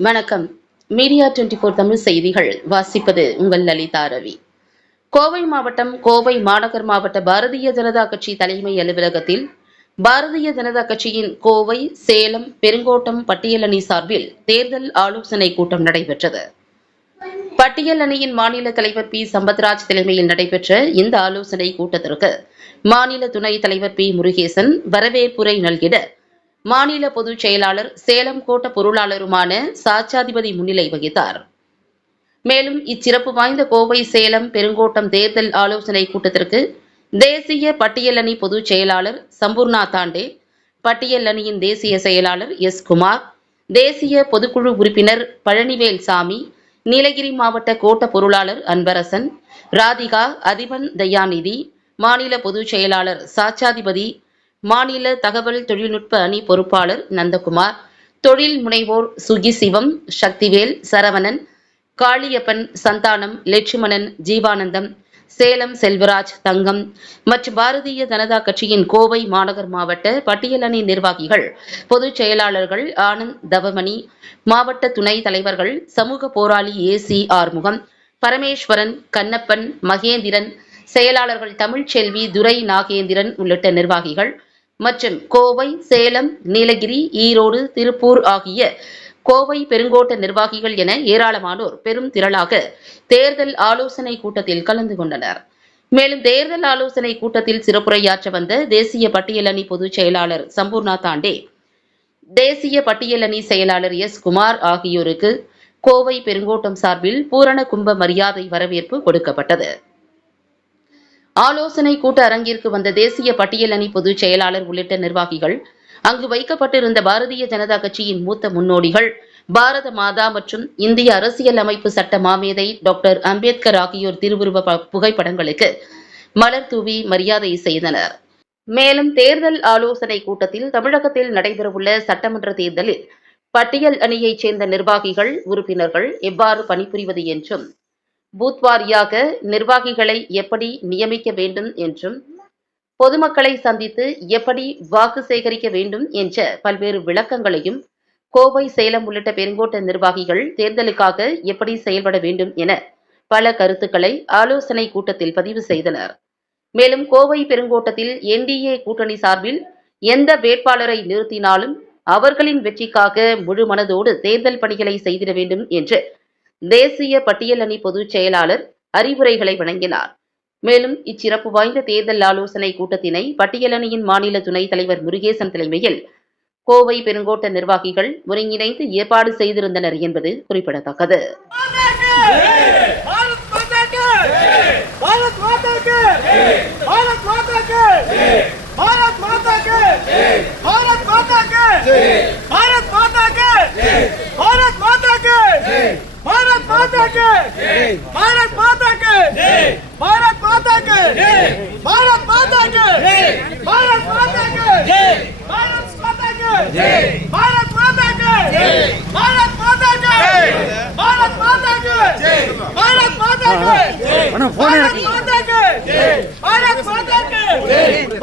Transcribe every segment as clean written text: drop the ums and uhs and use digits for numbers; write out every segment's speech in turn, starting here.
வணக்கம். மீடியா 24 தமிழ் செய்திகள் வாசிப்பது உங்கள் லலிதா ரவி. கோவை மாவட்டம் கோவை மாநகர் மாவட்ட பாரதிய ஜனதா கட்சி தலைமை அலுவலகத்தில் பாரதிய ஜனதா கட்சியின் கோவை, சேலம், பெருங்கோட்டம் பட்டியல் அணி சார்பில் தேர்தல் ஆலோசனை கூட்டம் நடைபெற்றது. பட்டியல் அணியின் மாநில தலைவர் பி சம்பத்ராஜ் தலைமையில் நடைபெற்ற இந்த ஆலோசனை கூட்டத்திற்கு மாநில துணைத் தலைவர் பி முருகேசன் வரவேற்புரை நல்கிட மாநில பொதுச் செயலாளர், சேலம் கோட்ட பொருளாளருமான சாட்சாதிபதி முன்னிலை வகித்தார். மேலும் இச்சிறப்பு வாய்ந்த கோவை, சேலம், பெருங்கோட்டம் தேர்தல் ஆலோசனை கூட்டத்திற்கு தேசிய பட்டியல் அணி பொதுச் செயலாளர் சம்பூர்ணா தாண்டே, பட்டியல் அணியின் தேசிய செயலாளர் எஸ். குமார், தேசிய பொதுக்குழு உறுப்பினர் பழனிவேல் சாமி, நீலகிரி மாவட்ட கோட்ட பொருளாளர் அன்பரசன், ராதிகா, அதிபன் தயாநிதி, மாநில பொதுச் செயலாளர் சாட்சாதிபதி, மாநில தகவல் தொழில்நுட்ப அணி பொறுப்பாளர் நந்தகுமார், தொழில் முனைவோர் சுகிசிவம், சக்திவேல், சரவணன், காளியப்பன், சந்தானம், லட்சுமணன், ஜீவானந்தம், சேலம் செல்வராஜ், தங்கம் மற்றும் பாரதிய ஜனதா கட்சியின் கோவை மாநகர் மாவட்ட பட்டியல் அணி நிர்வாகிகள், பொதுச் செயலாளர்கள் ஆனந்த், தவமணி, மாவட்ட துணைத் தலைவர்கள் சமூக போராளி ஏ.சி. ஆறுமுகம், பரமேஸ்வரன், கண்ணப்பன், மகேந்திரன், செயலாளர்கள் தமிழ்ச்செல்வி, துரை நாகேந்திரன் உள்ளிட்ட நிர்வாகிகள் மற்றும் கோவை, சேலம், நீலகிரி, ஈரோடு, திருப்பூர் ஆகிய கோவை பெருங்கோட்ட நிர்வாகிகள் என ஏராளமானோர் பெரும் திரளாக தேர்தல் ஆலோசனை கூட்டத்தில் கலந்து கொண்டனர். மேலும் தேர்தல் ஆலோசனை கூட்டத்தில் சிறப்புரையாற்ற வந்த தேசிய பட்டியல் அணி பொதுச் செயலாளர் சம்பூர்ணா தாண்டே, தேசிய பட்டியல் அணி செயலாளர் எஸ். குமார் ஆகியோருக்கு கோவை பெருங்கோட்டம் சார்பில் பூரண கும்ப மரியாதை வரவேற்பு கொடுக்கப்பட்டது. ஆலோசனை கூட்ட அரங்கிற்கு வந்த தேசிய பட்டியல் அணி பொதுச் செயலாளர் உள்ளிட்ட நிர்வாகிகள், அங்கு வைக்கப்பட்டிருந்த பாரதிய ஜனதா கட்சியின் மூத்த முன்னோடிகள், பாரத மாதா மற்றும் இந்திய அரசியல் அமைப்பு சட்ட மாமேதை டாக்டர் அம்பேத்கர் ஆகியோர் திருவுருவ புகைப்படங்களுக்கு மலர் தூவி மரியாதை செய்தனர். மேலும் தேர்தல் ஆலோசனை கூட்டத்தில் தமிழகத்தில் நடைபெறவுள்ள சட்டமன்ற தேர்தலில் பட்டியல் அணியைச் சேர்ந்த நிர்வாகிகள், உறுப்பினர்கள் எவ்வாறு பணிபுரிவது என்றும், பூத் வாரியாக நிர்வாகிகளை எப்படி நியமிக்க வேண்டும் என்றும், பொதுமக்களை சந்தித்து எப்படி வாக்கு சேகரிக்க வேண்டும் என்ற பல்வேறு விளக்கங்களையும், கோவை, சேலம் உள்ளிட்ட பெருங்கோட்ட நிர்வாகிகள் தேர்தலுக்காக எப்படி செயல்பட வேண்டும் என பல கருத்துக்களை ஆலோசனை கூட்டத்தில் பதிவு செய்தனர். மேலும் கோவை பெருங்கோட்டத்தில் என்டிஏ கூட்டணி சார்பில் எந்த வேட்பாளரை நிறுத்தினாலும் அவர்களின் வெற்றிக்காக முழு மனதோடு தேர்தல் பணிகளை செய்திட வேண்டும் என்று தேசிய பட்டியல் அணி பொதுச் செயலாளர் அறிவுரைகளை வழங்கினார். மேலும் இச்சிறப்பு வாய்ந்த தேர்தல் ஆலோசனை கூட்டத்தினை பட்டியல் அணியின் மாநில துணைத் தலைவர் முருகேசன் தலைமையில் கோவை பெருங்கோட்ட நிர்வாகிகள் ஒருங்கிணைந்து ஏற்பாடு செய்திருந்தனர் என்பது குறிப்பிடத்தக்கது. भारत माता के भारत माता के भारत माता के भारत माता के भारत माता के भारत माता के भारत माता के भारत माता के भारत माता के भारत माता के भारत माता के भारत माता के भारत माता के भारत माता के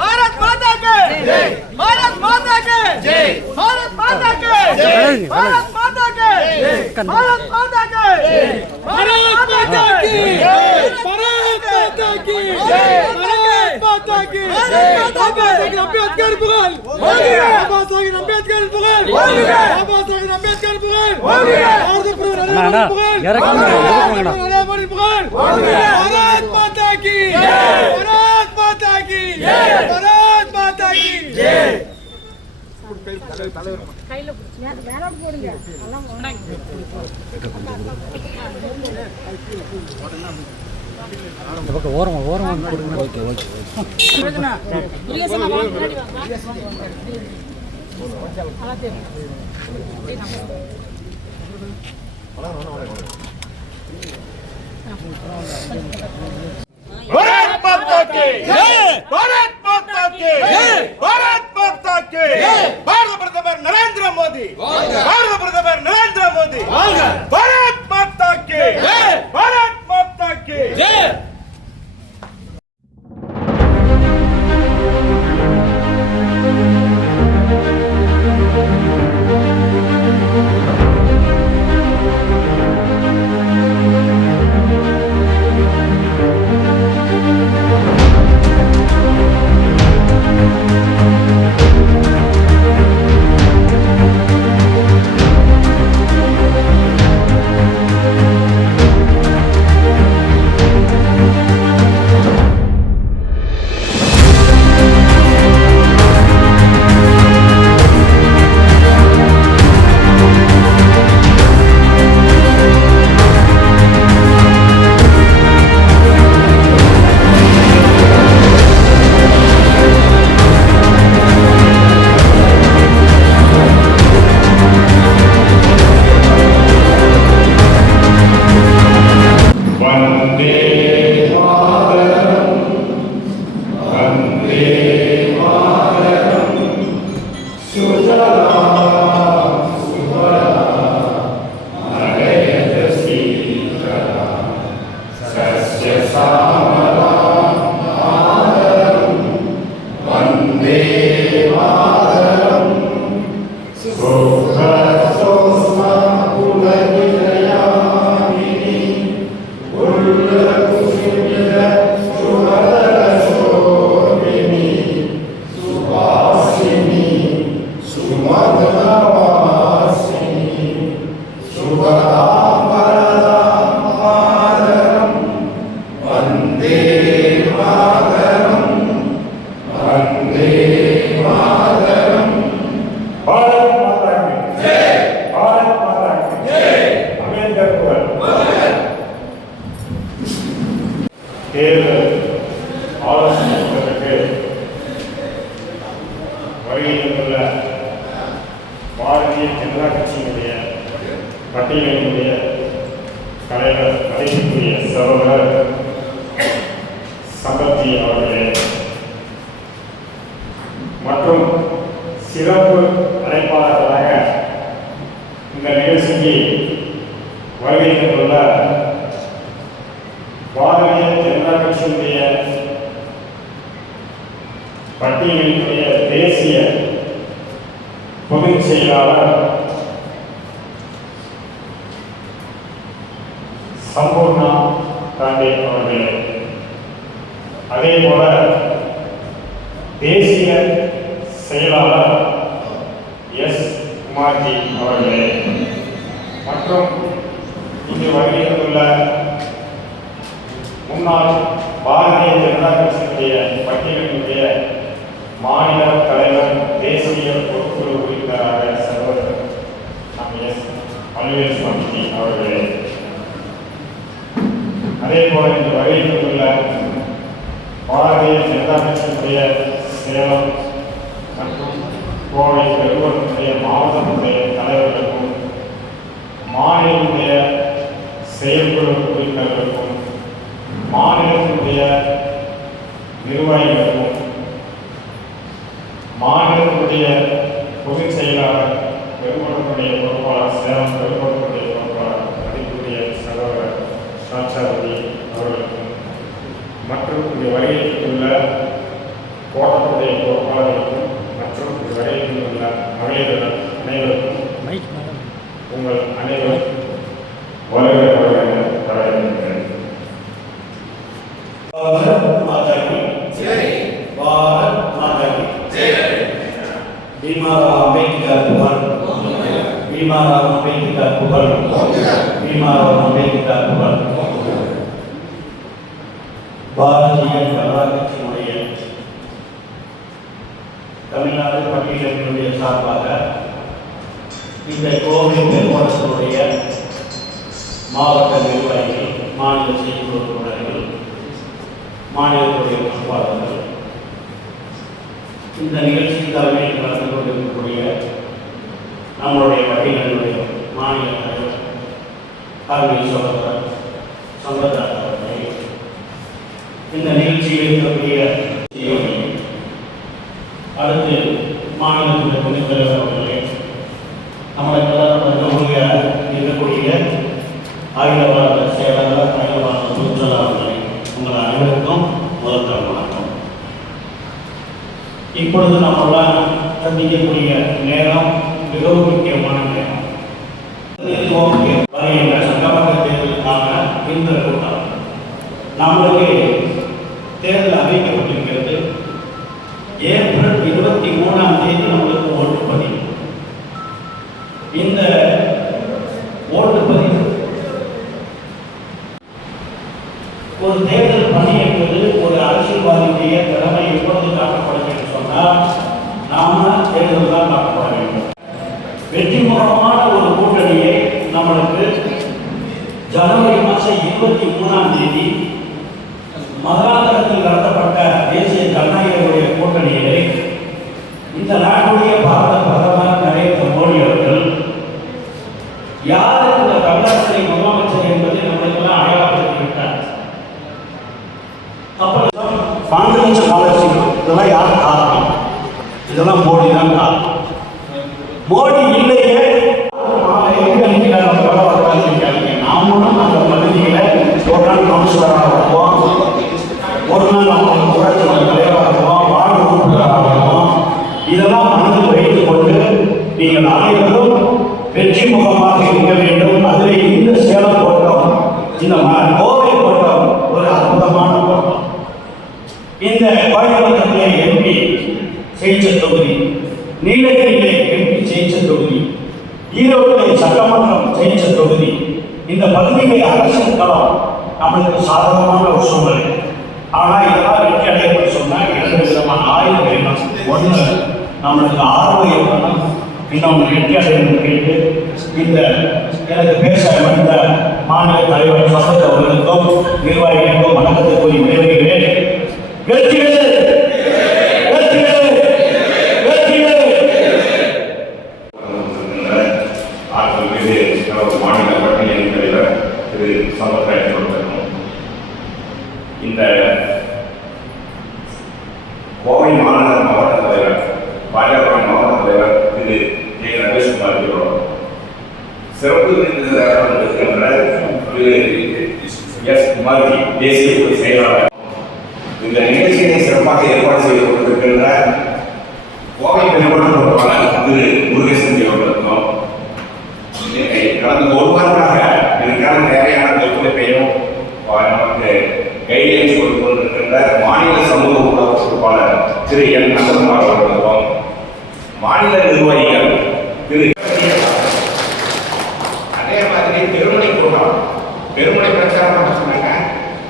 भारत माता के भारत माता के भारत माता के भारत माता के भारत माता की भारत माता की भारत माता की अम्बेडकर बुगाल बाबा साहेब अम्बेडकर बुगाल बाबा साहेब अम्बेडकर बुगाल भारत माता की भारत माता की भारत माता की ஓரமா भारत माता की भारत माता की भारत माता की भारत प्रதமர் नरेंद्र मोदी भारत प्रதமர் नरेंद्र मोदी भारत माता की भारत माता की ஆலோசனை கூட்டத்திற்கு வருகை தந்துள்ள பாரதிய ஜனதா கட்சியினுடைய பட்டியலினுடைய தலைவர் மதிப்புக்குரிய சகோதரர் சம்பத்தி அவர்களே மற்றும் சிறப்பு அழைப்பாளர்களாக இந்த நிகழ்ச்சிக்கு வருகை தந்துள்ள பாரதிய ஜனதா கட்சியினுடைய பட்டியலினுடைய தேசிய பொதுச் செயலாளர் சம்பூர்ணா தாண்டே அவர்களே, அதே போல தேசிய செயலாளர் எஸ் குமார்ஜி அவர்களே மற்றும் இங்கு வருகை தந்துள்ள முன்னாள் பாரதிய ஜனதா கட்சியினுடைய பட்டியலினுடைய மாநில தலைவர் தேசிய பொதுக்குழு உறுப்பினராக சகோதரர் எஸ் பல்வேறு சுவாமிஜி அவர்களே, அதே போல இந்த வருகை தந்துள்ள பாரதிய ஜனதா கட்சியினுடைய சேலம் மற்றும் கோவை பெருவனுடைய மாவட்டத்தினுடைய தலைவர்களுக்கும் மாநிலத்தினுடைய செயற்குழு உறுப்பினர்களுக்கும் மாநிலத்தினுடைய நிர்வாகிகளுக்கும் மாநிலத்தினுடைய பொதுச் செயலாளர் பெருமளத்தினுடைய பொறுப்பாளர் சேலம் பெருமளத்தினுடைய பொறுப்பாளர் மதிப்புடைய சகோதரர் சாட்சாவதி அவர்களுக்கும் மற்றும் இந்த வருகையில் கோட்டத்துடைய பொறுப்பாளர்களுக்கும் மற்றும் இந்த வருகையில் உள்ள மகளிர் அனைவருக்கும் உங்கள் அனைவரும் வருகிற வரவேற்கிறேன். பீமாராவ் அம்பேத்கர் புகழ், பீமாராவ் அம்பேத்கர் புகழ், பீமாராவ் அம்பேத்கர் புகழ். பாரதிய ஜனதா கட்சியினுடைய தமிழ்நாடு பட்டியலினுடைய சார்பாக இந்த கோவை பெருமாளத்தினுடைய மாவட்ட நிர்வாகிகள், மாநில செயற்குழு உறுப்பினர்கள், மாநிலத்துடைய பொறுப்பாளர்கள், இந்த நிகழ்ச்சியில் தலைமையில் கலந்து கொண்டிருக்கக்கூடிய நம்மளுடைய பட்டியலினுடைய மாநில தலைவர் கார்கில் சகோதரர் சம்பத்தார் அவர்களே, இந்த நிகழ்ச்சியில் இருக்கக்கூடிய அடுத்து மாநிலத்தின் துணைத் தலைவர் அவர்களே, நம்மளுக்கு இருக்கக்கூடிய ஆயுதவாளர் செயலாளர் ஆயுதவாளர் பொதுச்செயலாளர் அவர்களே, உங்கள் அனைவருக்கும் முதல் வணக்கம். இப்பொழுது நம்மளால் சந்திக்கக்கூடிய நேரம் மிகவும் முக்கியமான நேரம். வருகின்ற சட்டமன்ற தேர்தலுக்கான இந்த கூட்டம் நம்மளுக்கு தேர்தல் அறிவிக்கப்பட்டிருக்கிறது. ஏப்ரல் 23ஆம் தேதி நம்மளுக்கு ஓட்டுப்பதிவு. இந்த ஓட்டுப்பதிவு ஒரு தேர்தல் பணி என்பது ஒரு அரசியல்வாதியுடைய திறமை எப்பொழுது காட்டப்படும் என்று சொன்னால் நாம தேர்தல் தான் காட்டப்பட வேண்டும். வெற்றிமுகமான ஒரு கூட்டணியை நம்மளுக்கு ஜனவரி மாதம் 23ஆம் தேதி மகாநகரத்தில் நடத்தப்பட்ட தேசிய ஜனநாயகருடைய கூட்டணியிலே இந்த நாட்டுடைய பாரத பிரதமர் நரேந்திர மோடி அவர்கள் யாருக்கு இந்த தமிழகத்திலே முதலமைச்சர் என்பதை நம்மளுக்கெல்லாம் அடையாளப்படுத்திவிட்டார். அப்போ காங்கிரஸ் ஸ்காலர்ஷிப் இதெல்லாம் யார் காரணம்? இதெல்லாம் மோடி தான் காரணம். மோடி இல்லையே நாமளும் அந்த பகுதியில் ஒரு நாள் கவுன்சிலராக இருப்போம், ஒரு நாள் அவங்க ஊராட்சி மன்ற தலைவராக இருப்போம், வார்டு உறுப்பினராக இருப்போம். இதெல்லாம் மனதில் வைத்துக் கொண்டு நீங்கள் அனைவரும் வெற்றி முகமாக இருக்க வேண்டும். அதில் இந்த சேலம் கோட்டம், இந்த கோவை கோட்டம் ஒரு அற்புதமான கோட்டம். இந்த கோயம்புத்தூரிலே எம்பி ஜெயிச்ச தொகுதி, நீலகிரியிலே எம்பி ஜெயிச்ச தொகுதி, ஈரோட்டிலே சட்டமன்றம் ஜெயிச்ச தொகுதி. இந்த பகுதியிலே அரசியல் களம் நம்மளுக்கு சாதகமான ஒரு சூழ்நிலை. ஆனால் இதெல்லாம் வெற்றி அடையப்பட்டு சொன்னால் 2 விதமான ஆயுதம் வேணும். ஒன்று நம்மளுக்கு ஆர்வம் இருக்கணும், இன்னொன்று வெற்றி அடையணும் கேட்டு இந்த எனக்கு பேச வந்த மாநில தலைவர் சம்பத் அவர்களுக்கும் நிர்வாகிகளுக்கும் வணக்கத்தை கூறி விளைவுகிறேன். வெற்றிவேல் வெற்றிவேல் வெற்றிவேல். ஆற்றல் மீது மாநில பட்டியலின் தலைவர் திரு சம்பத்ராஜ் அவர்களும் இந்த கோவை மாநகர மாவட்ட தலைவர் பாஜக மாவட்ட தலைவர் திரு ஜே ரமேஷ்குமார் அவர்களும் சிறப்பு விருந்தினராக இருக்கின்ற திரு எஸ் குமாரி தேசிய பொது செயலாளர் இந்த நிகழ்ச்சியை சிறப்பாக ஏற்பாடு செய்து கொண்டிருக்கின்ற கோவை மேம்பாட்டு பொறுப்பாளர் திரு முருகேசன் அவர்களுக்கும் கடந்த ஒரு வாரமாக இதற்கான தேவையான ஒத்துழைப்பையும் நமக்கு கைட்லைன்ஸ் கொடுத்து கொண்டிருக்கின்ற மாநில சமூக ஊடக பொறுப்பாளர் திரு என் நந்தகுமார் அவர்களுக்கும் மாநில நிர்வாகிகள் திரு அதே மாதிரி பெருமனை கூட்டம் பெருமனை பிரச்சாரம் பண்ண சொன்னாங்க.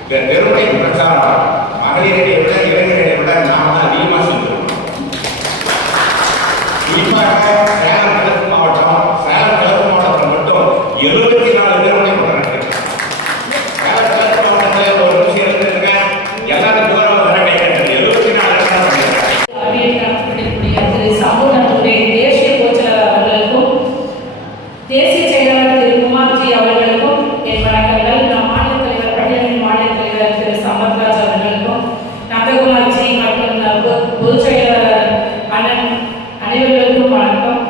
இந்த பெருமனை பிரச்சாரம் மகளிரை விட இளைஞரை விட நாம் தான் அதிகமாக செஞ்சிருக்கோம். குறிப்பாக சேலம் கிழக்கு மாவட்டம் 74 பெருமனை கூட்டம் இருக்கு. சேலம் கிழக்கு மாவட்டத்தில் ஒரு விஷயம் இருந்துருங்க, எல்லாரும் தூரம் வர கிடையாது. 74 தேசிய கோச்சலர் அவர்களுக்கும் தேசிய செயலாளர் திரு குமார்ஜி அவர்களுக்கும் என் வணக்கங்கள். நம் மாநில தலைவர் பட்டியலின் மாநில தலைவர் திரு சம்பத்ராஜ் அவர்களுக்கும் நந்தகுமார்ஜி மற்றும் பொதுச் செயலாளர் அண்ணன் அனைவர்களுக்கும் வணக்கம்.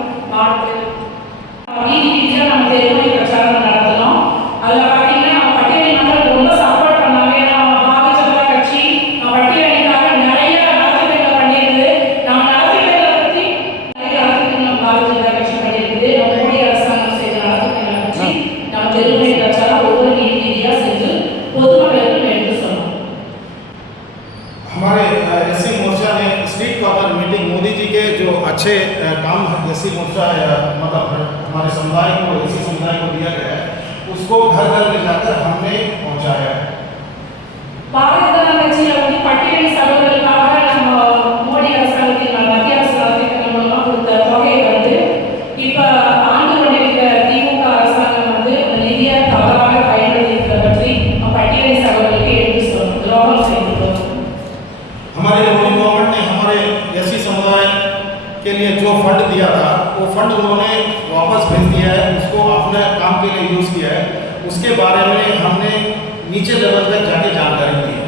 வீதி வீதியாக நம்ம தெருமுனை பிரச்சாரம் நடத்தணும். அதில் பார்த்தீங்கன்னா நம்ம பட்டியலின் மக்கள் ரொம்ப சப்போர்ட் பண்ணாங்க. ஏன்னா நம்ம பாரதிய ஜனதா கட்சி நம்ம பட்டியலிக்காக நிறைய நலத்திட்டங்களை பண்ணியிருக்கு. நம்ம நலத்திட்டங்களை பற்றி நிறைய நலத்திட்டங்கள் பாரதிய ஜனதா கட்சி பண்ணியிருக்குது. நம்ம மோடி அரசாங்கம் செய்த நலத்திட்டங்களை பற்றி நம்ம தெருமுனை பிரச்சாரம் ஒவ்வொரு வீதி வீதியாக செஞ்சு பொதுமக்களுக்கும் எடுத்து சொன்னோம். हमारे एससी मोर्चा ने street corner meeting Modi ji के जो अच्छे काम एससी मोर्चा मतलब हमारे समुदाय को एससी समुदाय को दिया गया है उसको घर घर ले जाकर हमने पहुंचाया है. பாரதிய ஜனதா கட்சியில் வந்து பட்டியலின் சகோதரர்களுக்காக நம்ம மோடி அரசாங்கத்தின் மத்திய அரசு நலத்திட்டங்கள் மூலமாக கொடுத்த தொகையை வந்து இப்போ ஆண்டு கொண்டிருக்கிற திமுக அரசாங்கம் வந்து நிதியை தவறாக பயன்படுத்தியிருக்கிறத பற்றி பட்டியலின் சகோதரர்களுக்கு எடுத்து சொல்லணும், துரோகம் செய்துள்ளோம். हमारे मोदी गवर्नमेंट ने हमारे एससी समुदाय के लिए जो फंड दिया था वो फंड उन्होंने वापस भेज दिया है. उसको अपने काम के लिए यूज़ किया है. उसके बारे में हमने नीचे लेवल तक जाके जानकारी दी है.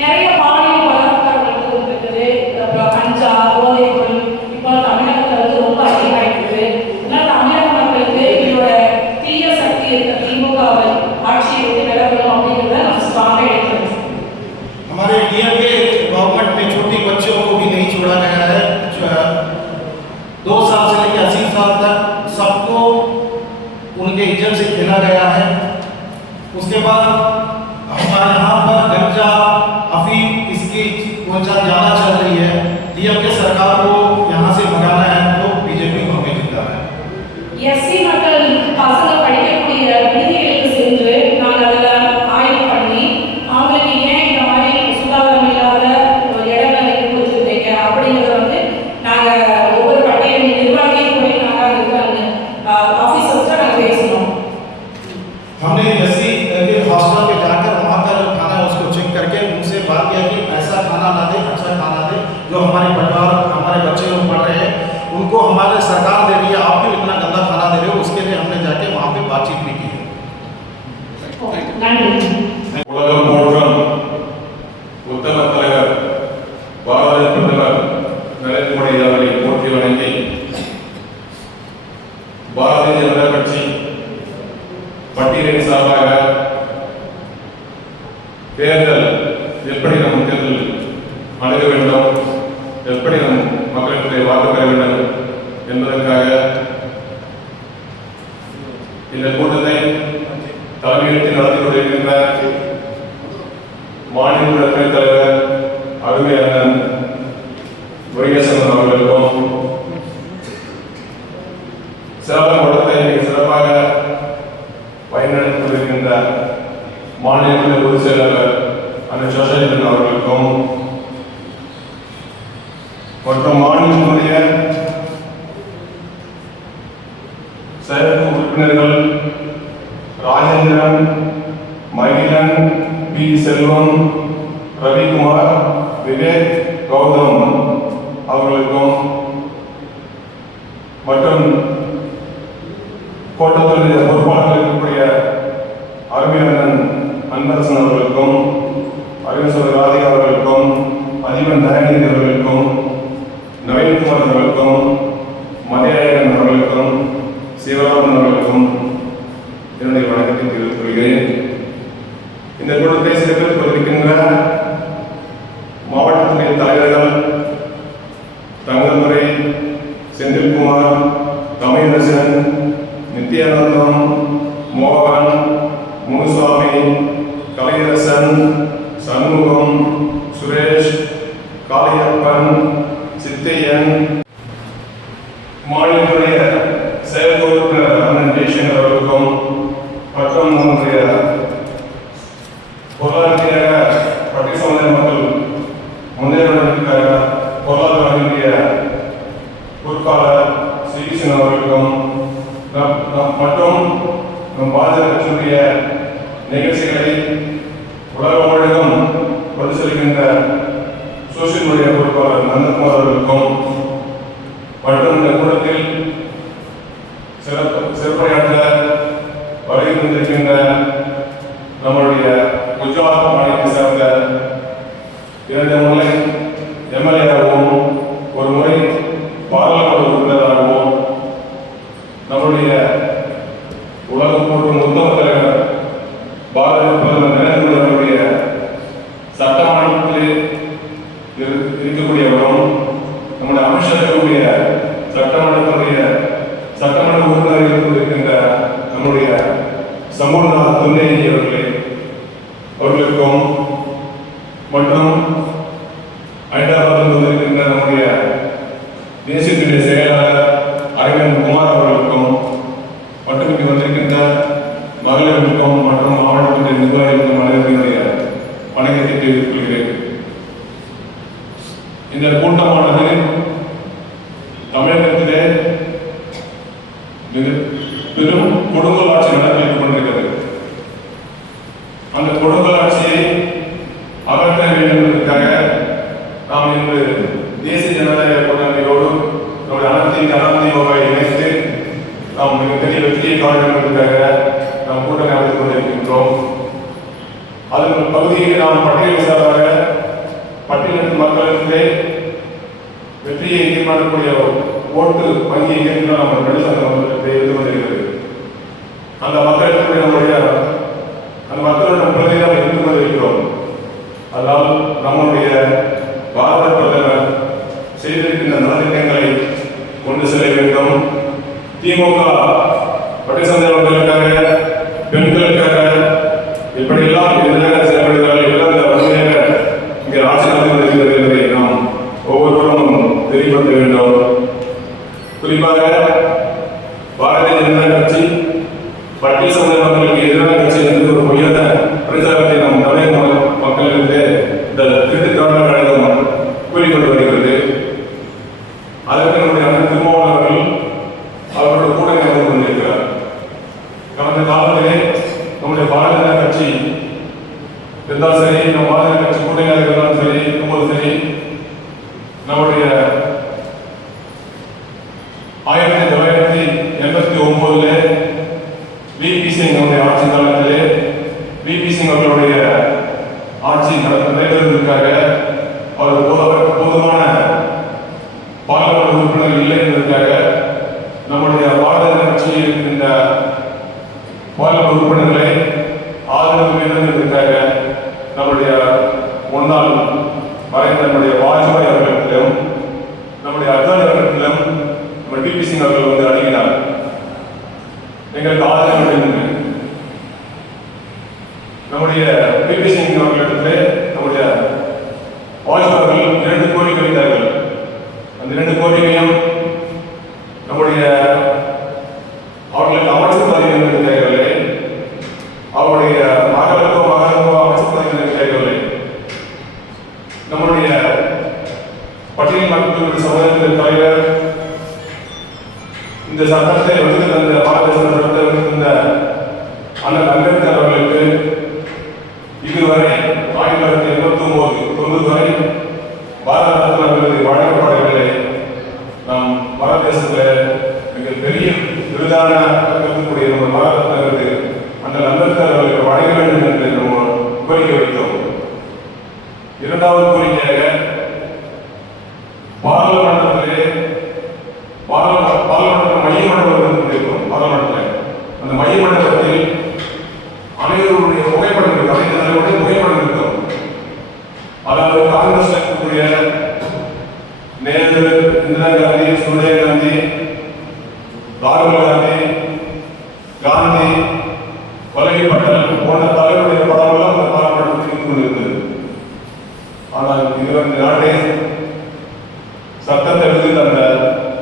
நிறைய பாலியல் பலாத்காரங்கள் இருக்குது. அப்புறம் கஞ்சா, போதைப் பொருள் இப்போ தமிழகத்தில் வந்து ரொம்ப அதிகமாகிட்டு. அதனால் தமிழக மக்களுக்கு இதோட தீய சக்தி இருக்க திமுக ஆட்சியை விட்டு விலகணும் அப்படிங்கிறத நம்ம ஸ்ட்ராங்காக எடுக்கணும். हमारे डीएमके गवर्नमेंट में छोटी बच्चियों को भी नहीं छोड़ा गया है. 2 साल से लेकर 80 साल तक सबको उनके इज्जत से खेला गया है. उसके बाद हमारे यहाँ पर गंजा अफीम इसकी ज़्यादा चल रही है. डीएमके सरकार को यहाँ से भगाना है तो बीजेपी को हमें जितना है. எஸ்சி மக்கள் பசங்க படிக்கக்கூடிய விடுதிகளுக்கு சென்று நாங்கள் அதில் ஆய்வு பண்ணி அவங்களுக்கு ஏன் இந்த மாதிரி சுகாதாரம் இல்லாத இடங்களை கொடுத்துருக்கீங்க அப்படிங்கிறத வந்து நாங்கள் ஒவ்வொரு பட்டியலின் நிர்வாகியும் போய் நாங்கள் அதுக்கு ஆஃபீஸர்ஸ்ட்ட நாங்கள் பேசணும். हमने एससी के हॉस्टल पे जाकर वहाँ पर खाना है उसको चेक करके उनसे बात किया कि ऐसा खाना ना दे, अच्छा खाना दे. जो हमारे परिवार हमारे बच्चे लोग पढ़ रहे हैं उनको हमारे सरकार दे रही है, आप क्यों इतना गंदा खाना दे रहे हो. उसके लिए हमने जाके वहाँ पे बातचीत भी की है. நன்றி. உலகம் போற்றும் உத்தம தலைவர் பாரத பிரதமர் நரேந்திர மோடி அவர்களை போற்றி வணங்கி பாரதிய ஜனதா கட்சி பட்டியலின் சார்பாக தேர்தல் எப்படி நம் தேர்தல் அணுக வேண்டும், எப்படி நம் மக்களிடத்தை வாக்கு பெற வேண்டும் என்பதற்காக இந்த கூட்டத்தை தலைமையேற்று நடத்தி கொண்டிருக்கின்ற மாநில துணைத் தலைவர் அருமை அண்ணன் முருகேசன் அவர்களுக்கும் சேலம் மாவட்டத்தை மிக சிறப்பாக பயனளித்துக் கொண்டிருக்கின்ற மாநில பொதுச் செயலாளர் அண்ணன் சோஷலிதன் அவர்களுக்கும் மற்றும் மாநிலத்தினுடைய செயற்குழு உறுப்பினர்கள் ராஜேந்திரன், மகிழன், பி செல்வம், ரவிக்குமார் விஜயகுமார், விவேக், கௌதம் அவர்களுக்கும் மற்றும் கோட்டத்தில் பொறுப்பாளர்கள் இருக்கக்கூடிய அருமையண்ணன் அன்பரசன் அவர்களுக்கும், அறிவிசோர் ராதிகா அவர்களுக்கும், அதிபன் தயாநிதி அவர்களுக்கும், நவீன்குமார் அவர்களுக்கும், மதியாயன் அவர்களுக்கும், சிவராமன் அவர்களுக்கும் என்னுடைய வணக்கத்தை தெரிவித்துக் கொள்கிறேன். இந்த கூட்டத்தை சிறப்பித்துக் கொண்டிருக்கின்ற மாவட்டத்துடைய தலைவர்கள் தங்கதுரை, செந்தில்குமார், தமிழரசன், நித்யானந்தம், மோகன், முனுசாமி, கலையரசன், சண்முகம், சுரேஷ், காளியப்பன், சித்தையன், மாநிலத்துடைய செயல் உறுப்பினர் அண்ணன் ஜெய்சங்கர் அவர்களுக்கும் மற்றும் நம்முடைய பொருளாதார பட்டி சமுதாய மக்கள் முன்னேறுவதற்காக பொருளாதார பொறுப்பாளர் ஸ்ரீகிருஷ்ணன் அவர்களுக்கும் மற்றும் நம் பாரதிய கட்சியுடைய நிகழ்ச்சிகளை உலகம் முழுவதும் கொண்டு செல்கின்ற சோசியல் மீடியா பொறுப்பாளர் நந்தகுமார் அவர்களுக்கும் மற்றும் இந்த கூட்டத்தில் சிறப்புரையாற்ற வருகை தந்திருக்கின்ற நம்முடைய குஜராத் மாநிலத்தை சேர்ந்த 2 முறை எம்எல்ஏவாகவும் ஒரு முறை பாராளுமன்ற உறுப்பினராகவும் நம்முடைய உலகம் போற்றும் உத்தம தலைவர் பாரத பிரதமர் நரேந்திர மோடி அவருடைய சட்டமன்றத்தில் இருக்கக்கூடியவரும் நம்முடைய அமைச்சர்களுடைய சட்டமன்ற உறுப்பினர்கள் இருக்கின்ற நம்முடைய சமூகநாத் துண்டேஜி அவர்களுக்கும் மற்றும் ஹைதராபாத்தில் வந்திருக்கின்ற நம்முடைய தேசியத்துடைய செயலாளர் அரவிந்த் குமார் அவர்களுக்கும் மற்றும் இங்கு வந்திருக்கின்ற மகளிர்களுக்கும் மற்றும் மாவட்டத்தின் நிர்வாகிகளுக்கும் அனைவருடைய வணக்கத்தை தெரிவித்துக் கொள்கிறேன். இந்த கூட்டமானது தமிழகத்திலே பெரும் கொடுங்கோல் ஆட்சி நடத்திக் கொண்டிருக்கிறது. அந்த கொடுங்கோல் ஆட்சியை அகற்ற வேண்டும் என்பதற்காக நாம் இன்று தேசிய ஜனநாயக கூட்டணியோடு நம்முடைய அதிமுகவை இணைத்து நாம் மிகப்பெரிய வெற்றியை காண வேண்டும் என்பதற்காக நாம் கூட்டணி அமைத்துக் கொண்டிருக்கின்றோம். அதன் பகுதியில் நாம் பட்டியல் சார்பாக பட்டியலின் மக்களுக்கு வெற்றியை தீர்மானிக்கக்கூடிய ஓட்டு வங்கியை இயக்கினால் நம்ம நடுசங்கத்தை எழுந்து கொண்டிருக்கிறது. அந்த மக்களுக்கு நம்முடைய அந்த மக்களுடைய பிரதிநிதியாக இருந்து கொண்டிருக்கிறோம். அதனால் நம்முடைய பாரத பிரதமர் செய்திருக்கின்ற நலத்திட்டங்களை கொண்டு செல்ல வேண்டும். திமுக பட்டிசந்தைகளுக்காக பெண்களுக்காக இப்படியெல்லாம் எதிராக செயல்படுகிறார்கள் எல்லாம் வன்மையாக இங்கே ஆட்சி நடந்து கொண்டிருக்கிறது என்பதை நாம் ஒவ்வொருவரும் தெரியப்படுத்த வேண்டும். குறிப்பாக பாரதிய ஜனதா கட்சி பட்டியல் சமுதாய மக்களுக்கு எதிரான கட்சி என்று ஒரு பொய்யான பிரச்சாரத்தை நாம் தமிழக மக்களுக்கு இந்த திருட்டுக்கான கழகம் கூறிக்கொண்டு வருகிறது. அதற்கு நம்முடைய அண்ணன் திருமாவளவன் அவர்கள் அவர்களோட கூட்டணி அமைந்து கொண்டிருக்கிறார். கடந்த காலத்திலே நம்முடைய பாரதிய ஜனதா கட்சி இருந்தாலும் சரி, நம் பாரதிய கட்சி கூட்டணியாக இருந்தாலும் சரி, இருக்கும்போது சரி, நம்முடைய 1989 விபி சிங் அவருடைய ஆட்சி காலத்திலே விபி சிங் அவர்களுடைய ஆட்சி நடைபெறுவதற்காக அவர் போதுமான பாராளுமன்ற உறுப்பினர்கள் இல்லை என்பதற்காக நம்முடைய பாரதிய ஜனதா கட்சியில் இருக்கின்ற பாராளுமன்ற உறுப்பினர்களை ஆதரவு வேண்டும் என்பதற்காக நம்முடைய முன்னாள் மறைந்த நம்முடைய வாஜ்பாய் அவர்களிடம் நம்முடைய அத்வானி அவர்களிடம் நம்ம டிபி சிங் அவர்கள் வந்து அணுகினார். எங்களுக்கு ஆதரவு வேண்டும். நம்முடைய டிபி சிங் அவர்களிடத்திலே நம்முடைய வாஜ்பாய் அவர்கள் 2 கோரிக்கை வைத்தார்கள். அந்த 2 கோரிக்கையும் நம்முடைய அவர்களுக்கு அமைச்சர் பதவி என்று கேட்கவில்லை, அவருடைய மகளுக்கோ அமைச்சர் பதவி என்று கேட்கவில்லை. நம்முடைய பட்டியல் மக்களுடைய சமுதாயத்தின் தலைவர் இந்த சட்டத்தை வந்து அந்த பாரதிய சட்டத்தை இந்த அண்ணன் அம்பேத்கர் அவர்களுக்கு இதுவரை 1989 இரண்டாவது கோரிக்கையாக பாராளுமன்றத்திலே பாராளுமன்ற மைய மண்டபம் இருக்கும். பாராளுமன்றத்தில் அந்த மைய மண்டபத்தில் அனைவருடைய புகைப்படம் இருக்கும். அனைத்து தலைவருடைய புகைப்படம் இருக்கும். அதாவது காங்கிரஸ் இருக்கக்கூடிய நேரு, இந்திரா காந்தி, சோனியா காந்தி, ராகுல் காந்தி, காந்தி, வல்லபாய் பட்டேல் போன்ற தலைவருடைய படமெல்லாம் அந்த பாராளுமன்றத்தில் இருந்து கொண்டிருந்தது. ஆனால் இந்த நாட்டை சட்டத்தை எழுதி அந்த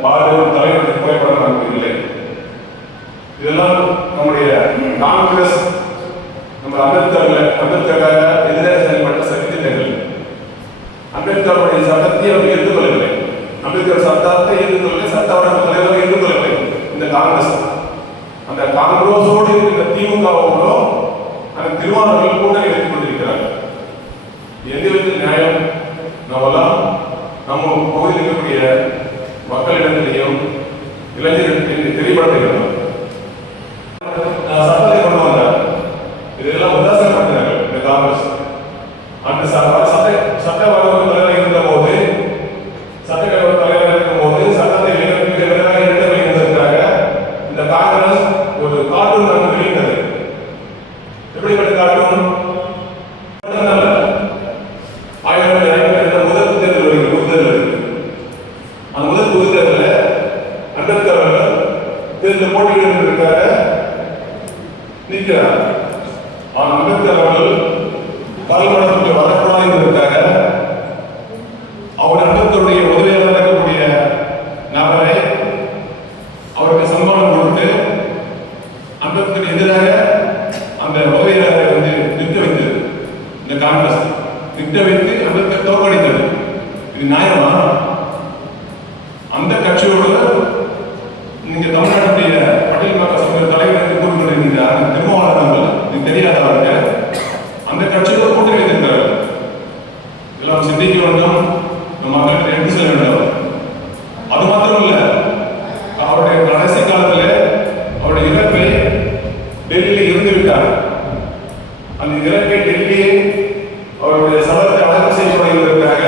பாரத தலைவருடைய புகைப்படம் நமக்கு இல்லை. இதெல்லாம் நம்முடைய காங்கிரஸ் நம்ம அம்பேத்கருக்காக எதிராக செயல்பட்ட சக்திகள். அம்பேத்கருடைய சட்டத்தை அவர் ஏற்றுக்கொள்ளவில்லை. அம்பேத்கர் சட்டத்தை ஏற்றுக்கொள்ளவில்லை. சட்டவரப்பு தலைவரை ஏற்றுக்கொள்ளவில்லை இந்த காங்கிரஸ். அந்த காங்கிரஸோடு இருக்கிற திமுகவோடும் அந்த திருவாரூரில் கூட்டணி வைத்துக் கொண்டிருக்கிறார்கள். எந்த விதத்தில் நியாயம்? நம்மெல்லாம் நம்ம பகுதியில் இருக்கக்கூடிய மக்களிடத்திலையும் இளைஞர்களிடையே தெளிவுபடுத்துகிறோம். சட்டத்தை கொண்டு வந்தார். இதெல்லாம் உதாசீனப்படுத்தினார்கள் இந்த காங்கிரஸ். அந்த சட்ட வல்லுநர் தலைவர் இருந்த போது, சட்டக்கல்வி தலைவர் இருக்கும் போது சட்டத்தை எதிராக இருந்ததற்காக இந்த காங்கிரஸ் ஒரு கார்ட்டூன் அங்கு வெளியிட்டது. எப்படிப்பட்ட கார்ட்டூன்? முதல் தேர்தல் வருகிறது. அந்த முதல் பொது தேர்தலில் அம்பேத்கர் அவர்கள் தேர்தல் போட்டியிடுவதற்காக நிற்கிறார். ஆனால் அம்பேத்கர் அவர்கள் பாராளுமன்றத்துக்கு வரக்கூடாது என்பதற்காக அவர் அம்பேத்கருடைய உதவியாக இருக்கக்கூடிய நபரை அவருக்கு சன்மானம் கொடுத்து அம்பேத்கர் எதிராக அந்த உதவியாளரை நிற்க வைத்தது. இந்த காங்கிரஸ் நிற்க வைத்து அம்பேத்கர் தோற்கடித்தது. இது நியாயமா? அந்த கட்சியோடு நீங்க தமிழ்நாட்டுடைய பட்டியல் மக்கள் சமூக தலைவருக்கு கூறுகிறார். திருமாவளவர்கள் இது தெரியாதவங்க அந்த கட்சியோட கூட்டணி வைத்திருக்கிறார்கள். எல்லாம் சிந்திக்க வேண்டும். மக்களுக்கு எடுத்து செல்ல வேண்டும். அது மாத்திரம் இல்ல, அவருடைய கடைசி காலத்தில் அவருடைய இறப்பை டெல்லியில் இருந்துவிட்டார். அந்த இறப்பை டெல்லியை அவருடைய சடலத்தை அடக்கம் செய்யப்படுவதற்காக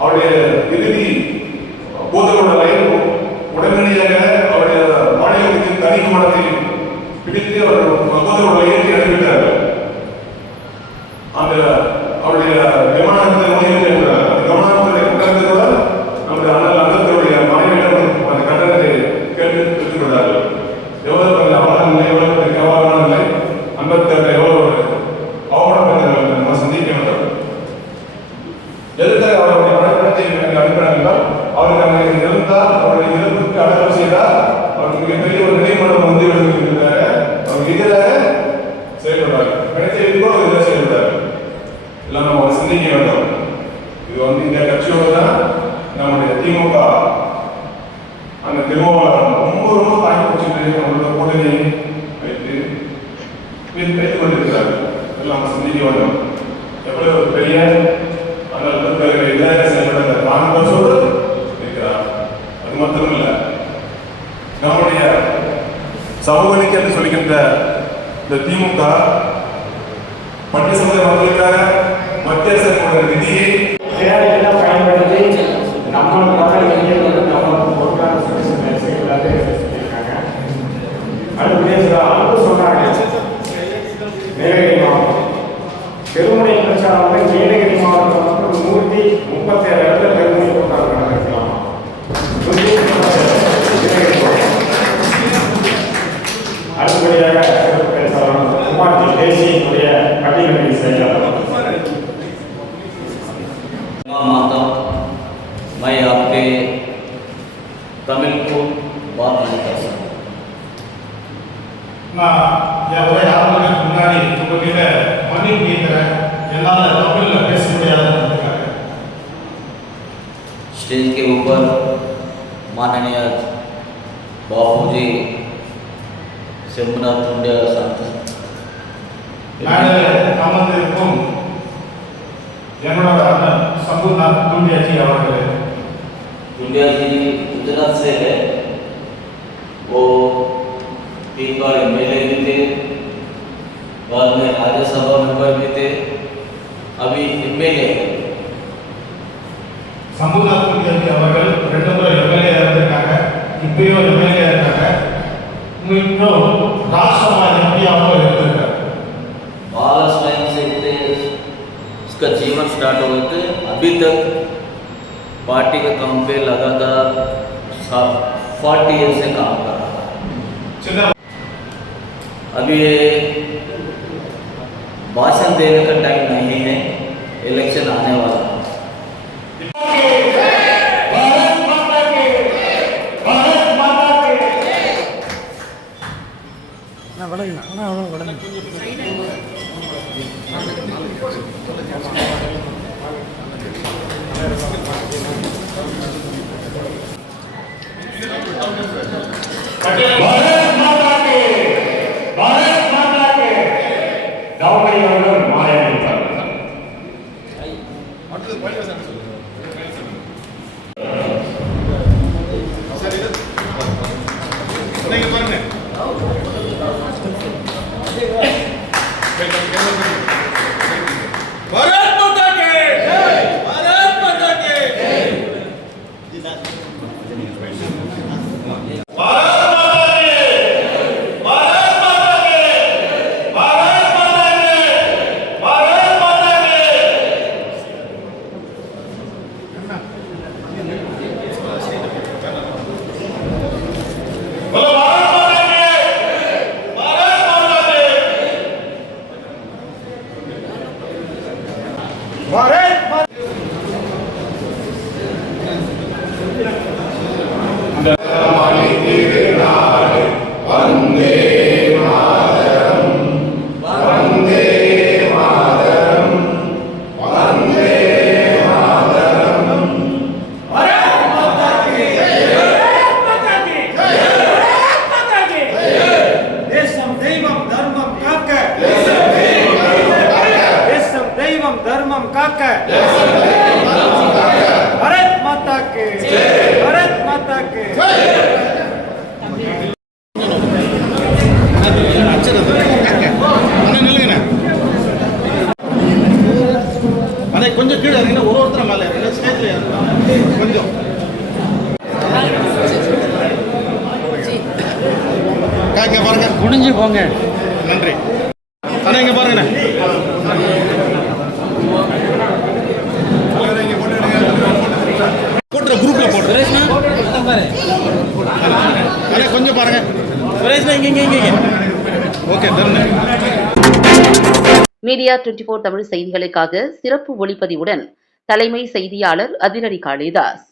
அவருடைய இறுதி பூதவுடலை உடனடியாக அவருடைய மாநிலத்தின் தனி விமானத்தில் பிடித்து அவர் பூதவுடலை ஏற்றி அனுப்பிவிட்டார்கள். அந்த அவருடைய விமானத்தை முன்னிறுத்தியிருக்கிறார். அந்த விமானத்துடைய கட்டணத்தோட நம்முடைய அண்ணனுடைய மனைவியிடம் அந்த கட்டணத்தை கேட்டு பெற்றுக் கொண்டார்கள். எவ்வளவு அவலம் இல்லை, எவ்வளவு கேவலமான இல்லை, அம்பேத்கர் எவ்வளவு அவமானப்படுகிறார்கள் நம்ம சந்திக்க வேண்டும். எதுக்காக அவருடைய படத்தை அனுப்பினார் என்றால் அவருக்கு அங்கே இருந்தால் அவருடைய இறப்புக்கு அடக்கம் செய்தால் அவருக்கு மிகப்பெரிய ஒரு நிலைமன்றம் வந்து எழுதுவதற்காக அவருக்கு எதிராக செயல்படுறார்கள். கிடைத்த எதுக்கோ எதிராக செயல்படுறார்கள். எல்லாம் நம்ம சிந்திக்க வேண்டும். இது இந்த கட்சியோடு தான் நம்முடைய திமுக அந்த திருமாவளவன் ரொம்ப தாக்கி வச்சுட்டு அவங்களோட கூட்டணி வைத்துக் கொண்டிருக்கிறார்கள். எல்லாம் சிந்திக்க வேண்டும். எவ்வளவு ஒரு பெரிய அந்த எதிராக செயல்பட காங்கிரஸோடு இருக்கிறார். அது மாத்திரமல்ல, நம்முடைய சமூக நீதி என்று சொல்கின்ற இந்த திமுக பட்டிய சமுதாய மக்களுக்காக மத்திய அரசு நிதியை பயன்படுத்தி நம்ம நம்ம பொருளாதார செய்யக்கூடாது சொல்லியிருக்காங்க. அடுத்து சொன்னாங்க நீலகிரி மாவட்டம் பெருமுனை பிரச்சாரம் வந்து நீலகிரி மாவட்டம் வந்து 137 இடத்துல பெருமுனை கூட்டாளர் நடக்கலாம். அடுத்தபடியாக சிறப்பு பேச்சாளர் குமார்ஜி தேசியனுடைய பட்டியலின் செயலாளர். माता मैं आपके तमिल को बात नहीं कर सकता. நான் என் உரை ஆரம்பிக்கிறதுக்கு முன்னாடி உங்ககிட்ட மன்னிப்பு கேட்கிறேன். என்னால் தமிழில் பேச முடியாதுன்றதுக்காக. स्टेज के ऊपर माननीय बापूजी सिमरन तुंडिया संत மேடையில் அமர்ந்திருக்கும் என்னோட அண்ணன் சம்பூர்நாத் துண்டியாஜி அவர்களே. तुंडिया जी गुजरात से है. वो 3 बार एमएलए भी थे, बाद में राज्यसभा मेंबर भी थे अभी एमएलए சம்புநாத் முகர்ஜி அவர்கள் 2 முறை எம்எல்ஏ இருந்திருக்காங்க, இப்பயும் எம்எல்ஏ இருக்காங்க, இன்னும் ராஜ்யசபா எம்பியாவும் இருந்திருக்காங்க. बाल स्वयं से उसका जीवन स्टार्ट हुए थे, अभी तक पार्टी के काम पे लगातार 40 ईयर से काम कर रहा है। சின்ன अभी ये भाषण देने का टाइम नहीं है, इलेक्शन आने वाला है। भारत माता की जय, भारत माता की जय। धर्मम काக்க भारत माता के भारत माता के அண்ணே கொஞ்சம் கீழே இறங்கினா ஒருத்தர் மேலே இறங்க ஸ்டேஜ்ல கொஞ்சம் இங்க பாருங்க முடிஞ்சு போங்க. நன்றி அண்ணா, இங்க பாருங்க போட்டுற குரூப்ல போட்டு கொஞ்சம் பாருங்க. ஓகே மீடியா 24 தமிழ் செய்திகளுக்காக சிறப்பு ஒளிப்பதிவுடன் தலைமை செய்தியாளர் அதிரடி காளிதாஸ்.